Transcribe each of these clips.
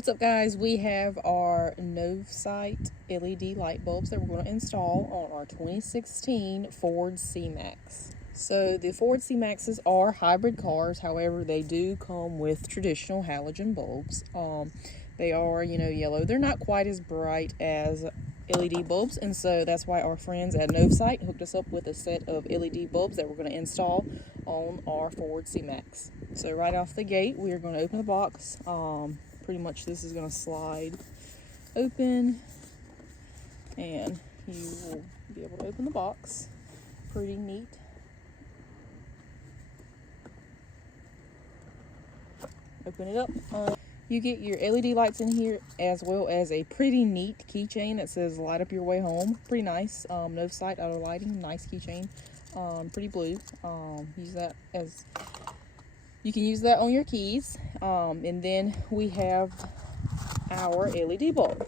What's up, guys? We have our NovSight LED light bulbs that we're going to install on our 2016 Ford C-Max. So the Ford C-Maxes are hybrid cars, however they do come with traditional halogen bulbs. They are, yellow. They're not quite as bright as LED bulbs, and so that's why our friends at NovSight hooked us up with a set of LED bulbs that we're going to install on our Ford C-Max. So right off the gate, we are going to open the box. Pretty much this is going to slide open, and you will be able to open the box. Pretty neat. Open it up. You get your LED lights in here, as well as a pretty neat keychain that says "Light Up Your Way Home." Pretty nice. NovSight auto lighting, nice keychain. Pretty blue. Use that as you can use that on your keys. And then we have our LED bulb.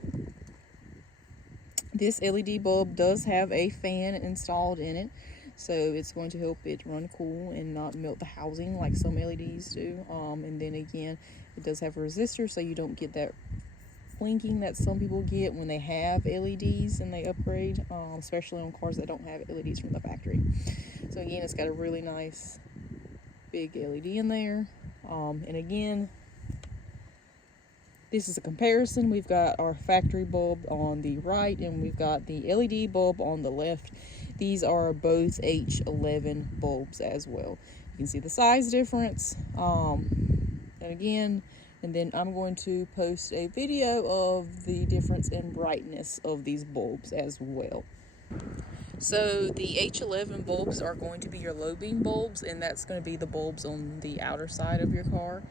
This LED bulb does have a fan installed in it, so it's going to help it run cool and not melt the housing like some LEDs do. And then again, it does have a resistor, so you don't get that blinking that some people get when they have LEDs and they upgrade, especially on cars that don't have LEDs from the factory. So again, it's got a really nice big LED in there. And again, this is a comparison. We've got our factory bulb on the right, and we've got the LED bulb on the left. These are both H11 bulbs as well. You can see the size difference. And then I'm going to post a video of the difference in brightness of these bulbs as well. So the H11 bulbs are going to be your low beam bulbs, and that's going to be the bulbs on the outer side of your car.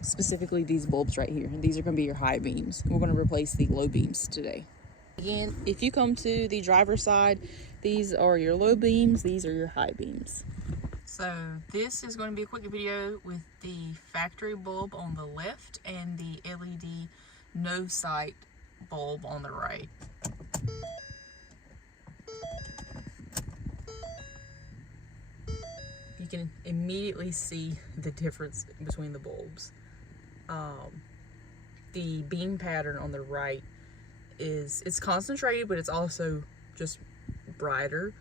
Specifically these bulbs right here. And these are going to be your high beams. We're going to replace the low beams today. Again, if you come to the driver's side, these are your low beams, these are your high beams. So this is going to be a quick video with the factory bulb on the left and the LED NovSight bulb on the right. You can immediately see the difference between the bulbs. The beam pattern on the right it's concentrated, but it's also just brighter.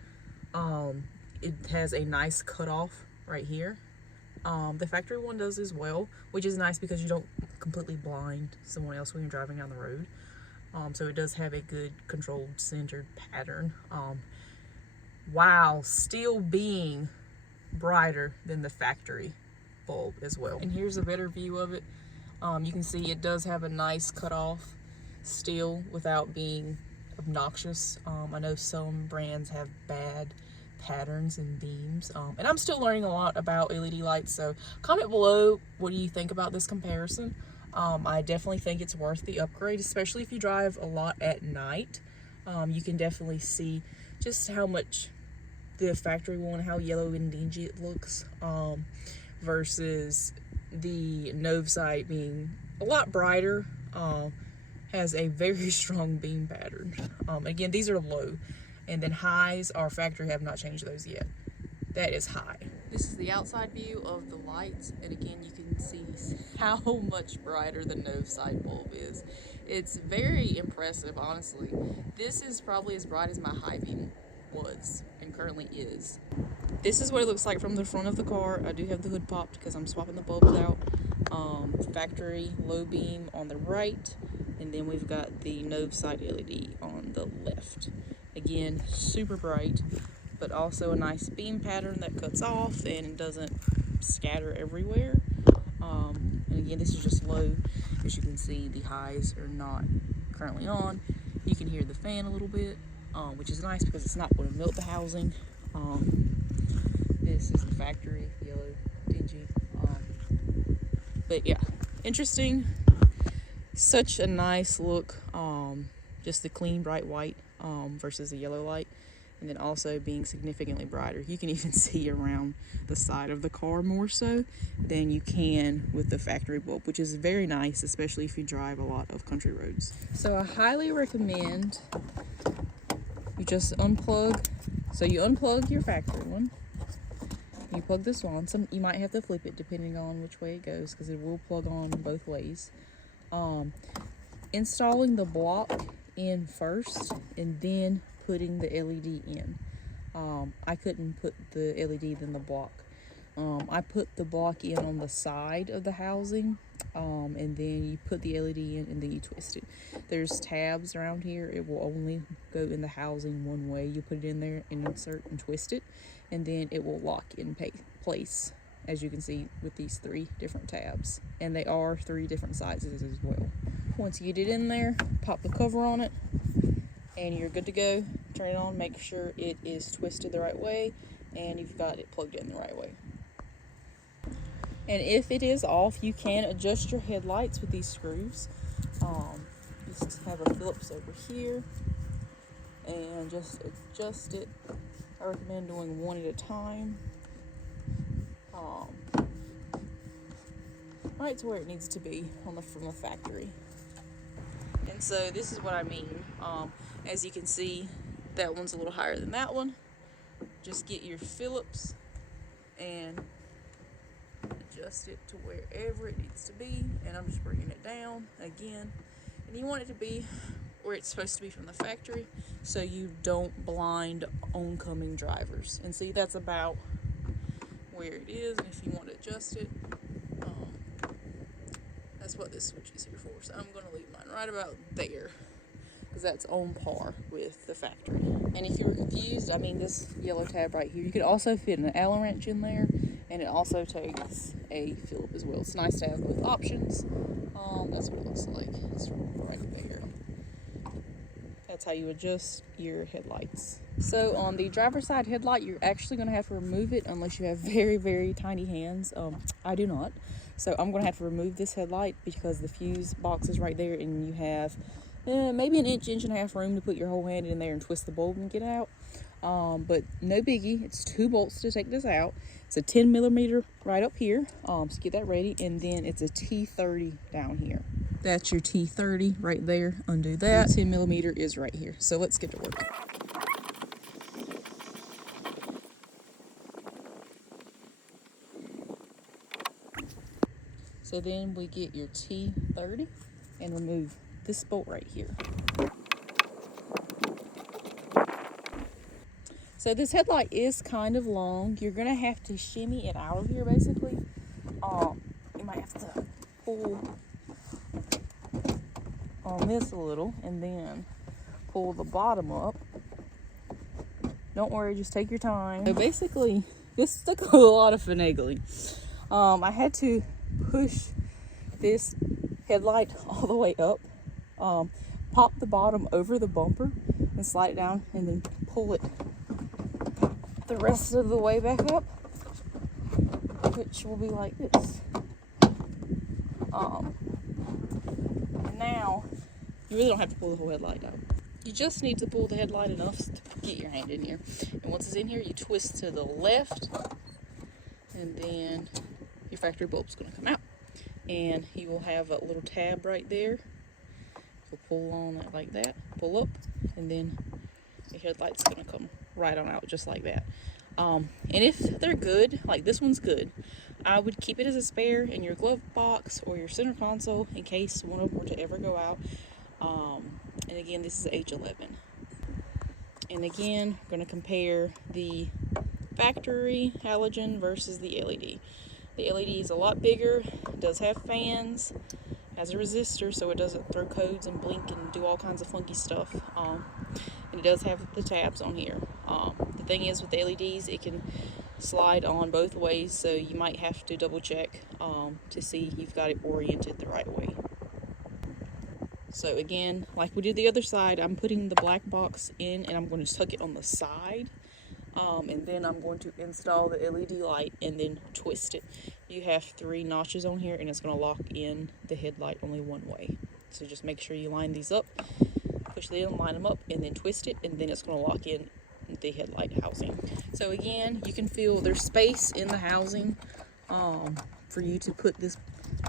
It has a nice cutoff right here. The factory one does as well, which is nice because you don't completely blind someone else when you're driving down the road. So it does have a good controlled centered pattern, while still being brighter than the factory bulb as well. And here's a better view of it. You can see it does have a nice cutoff still without being obnoxious. I know some brands have bad patterns and beams, and I'm still learning a lot about LED lights, so comment below what do you think about this comparison. I definitely think it's worth the upgrade, especially if you drive a lot at night. You can definitely see just how much the factory one, how yellow and dingy it looks, versus the NovSight being a lot brighter, has a very strong beam pattern. Again, these are low, and then highs, our factory have not changed those yet. That is high. This is the outside view of the lights, and again, you can see how much brighter the NovSight bulb is. It's very impressive, honestly. This is probably as bright as my high beam was and currently is. This is what it looks like from the front of the car. I do have the hood popped because I'm swapping the bulbs out. Factory low beam on the right, and then we've got the NovSight LED on the left. Again, super bright, but also a nice beam pattern that cuts off and doesn't scatter everywhere. And again, this is just low. As you can see, the highs are not currently on. You can hear the fan a little bit, which is nice because it's not going to melt the housing. This is the factory, yellow, dingy. But yeah, interesting. Such a nice look. Just the clean, bright white versus the yellow light. And then also being significantly brighter. You can even see around the side of the car more so than you can with the factory bulb, which is very nice, especially if you drive a lot of country roads. So I highly recommend you just unplug. So you unplug your factory one. You plug this on. You might have to flip it depending on which way it goes, because it will plug on both ways. Installing the block in first and then putting the LED in. I couldn't put the LED in the block. I put the block in on the side of the housing, and then you put the LED in and then you twist it. There's tabs around here. It will only go in the housing one way. You put it in there and insert and twist it, and then it will lock in place, as you can see with these 3 different tabs. And they are 3 different sizes as well. Once you get it in there, pop the cover on it, and you're good to go. Turn it on, make sure it is twisted the right way, and you've got it plugged in the right way. And if it is off, you can adjust your headlights with these screws. Just have a Phillips over here and just adjust it. I recommend doing one at a time. Right to where it needs to be from the factory. And so this is what I mean. As you can see, that one's a little higher than that one. Just get your Phillips and adjust it to wherever it needs to be, and I'm just bringing it down again. And you want it to be where it's supposed to be from the factory, so you don't blind oncoming drivers. And see, that's about where it is. And if you want to adjust it, that's what this switch is here for. So I'm going to leave mine right about there, because that's on par with the factory. And if you were confused, I mean, this yellow tab right here, you could also fit an Allen wrench in there, and it also takes a Phillip as well. It's nice to have both options. That's what it looks like. It's right there. That's how you adjust your headlights. So on the driver's side headlight, you're actually going to have to remove it unless you have very, very tiny hands. I do not. So I'm going to have to remove this headlight because the fuse box is right there, and you have maybe an inch and a half room to put your whole hand in there and twist the bulb and get out. But no biggie. It's 2 bolts to take this out. It's a 10 millimeter right up here. So get that ready. And then it's a T30 down here. That's your T30 right there. Undo that. 10 millimeter is right here. So let's get to work. So then we get your T30 and remove this bolt right here. So this headlight is kind of long. You're gonna have to shimmy it out of here basically. You might have to pull on this a little and then pull the bottom up. Don't worry, just take your time. So basically, this took a lot of finagling. I had to push this headlight all the way up, pop the bottom over the bumper and slide it down, and then pull it the rest of the way back up, which will be like this. And now you really don't have to pull the whole headlight out. You just need to pull the headlight enough to get your hand in here. And once it's in here, you twist to the left, and then your factory bulb's going to come out. And you will have a little tab right there. So pull on it like that, pull up, and then the headlight's going to come right on out just like that. And if they're good, like this one's good, I would keep it as a spare in your glove box or your center console in case one of them were to ever go out. And again, this is H11. And again, we're going to compare the factory halogen versus the LED. The LED is a lot bigger, it does have fans, has a resistor so it doesn't throw codes and blink and do all kinds of funky stuff. And it does have the tabs on here. The thing is with the LEDs, it can slide on both ways, so you might have to double check to see you've got it oriented the right way. So again, like we did the other side, I'm putting the black box in and I'm going to tuck it on the side. And then I'm going to install the LED light and then twist it. You have 3 notches on here and it's going to lock in the headlight only one way. So just make sure you line these up, push them in, line them up, and then twist it, and then it's going to lock in the headlight housing. So again, you can feel there's space in the housing for you to put this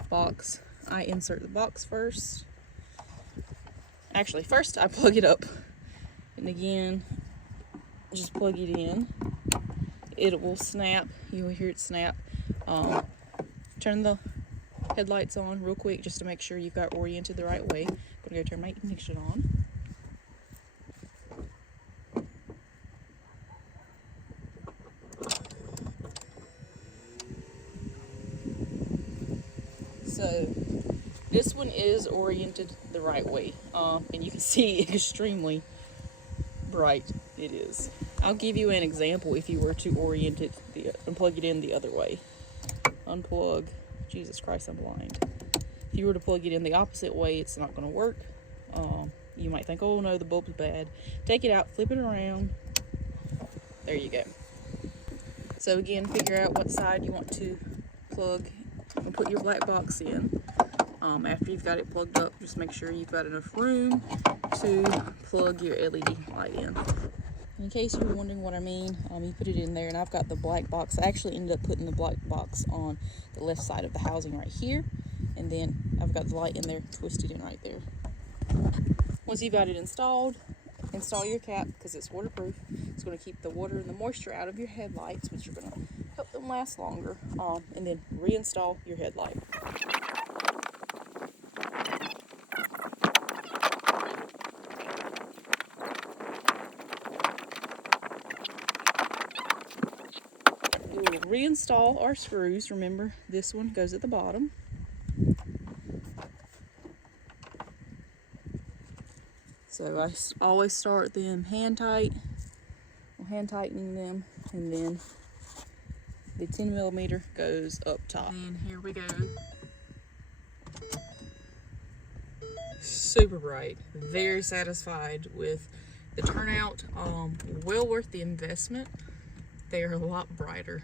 box. I insert the box first. Actually, first I plug it up, and again, just plug it in. It will snap. You will hear it snap. Turn the headlights on real quick just to make sure you've got oriented the right way. I'm gonna go turn my ignition on. So this one is oriented the right way, and you can see extremely bright it is. I'll give you an example if you were to orient it and plug it in the other way. Unplug. Jesus Christ, I'm blind. If you were to plug it in the opposite way, it's not going to work. You might think, oh no, the bulb's bad. Take it out, flip it around. There you go. So again, figure out what side you want to plug and put your black box in. After you've got it plugged up, just make sure you've got enough room to plug your LED light in. In case you were wondering what I mean, you put it in there, and I've got the black box. I actually ended up putting the black box on the left side of the housing right here, and then I've got the light in there twisted in right there. Once you've got it installed, install your cap because it's waterproof. It's going to keep the water and the moisture out of your headlights, which are going to help them last longer, and then reinstall your headlight. We will reinstall our screws. Remember, this one goes at the bottom. So I always start them hand tightening them, and then the 10mm goes up top. And here we go. Super bright. Very satisfied with the turnout. Well worth the investment. They are a lot brighter.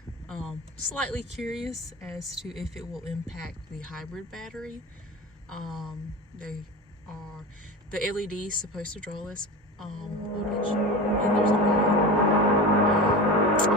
Slightly curious as to if it will impact the hybrid battery. The LED is supposed to draw less wattage, and there's a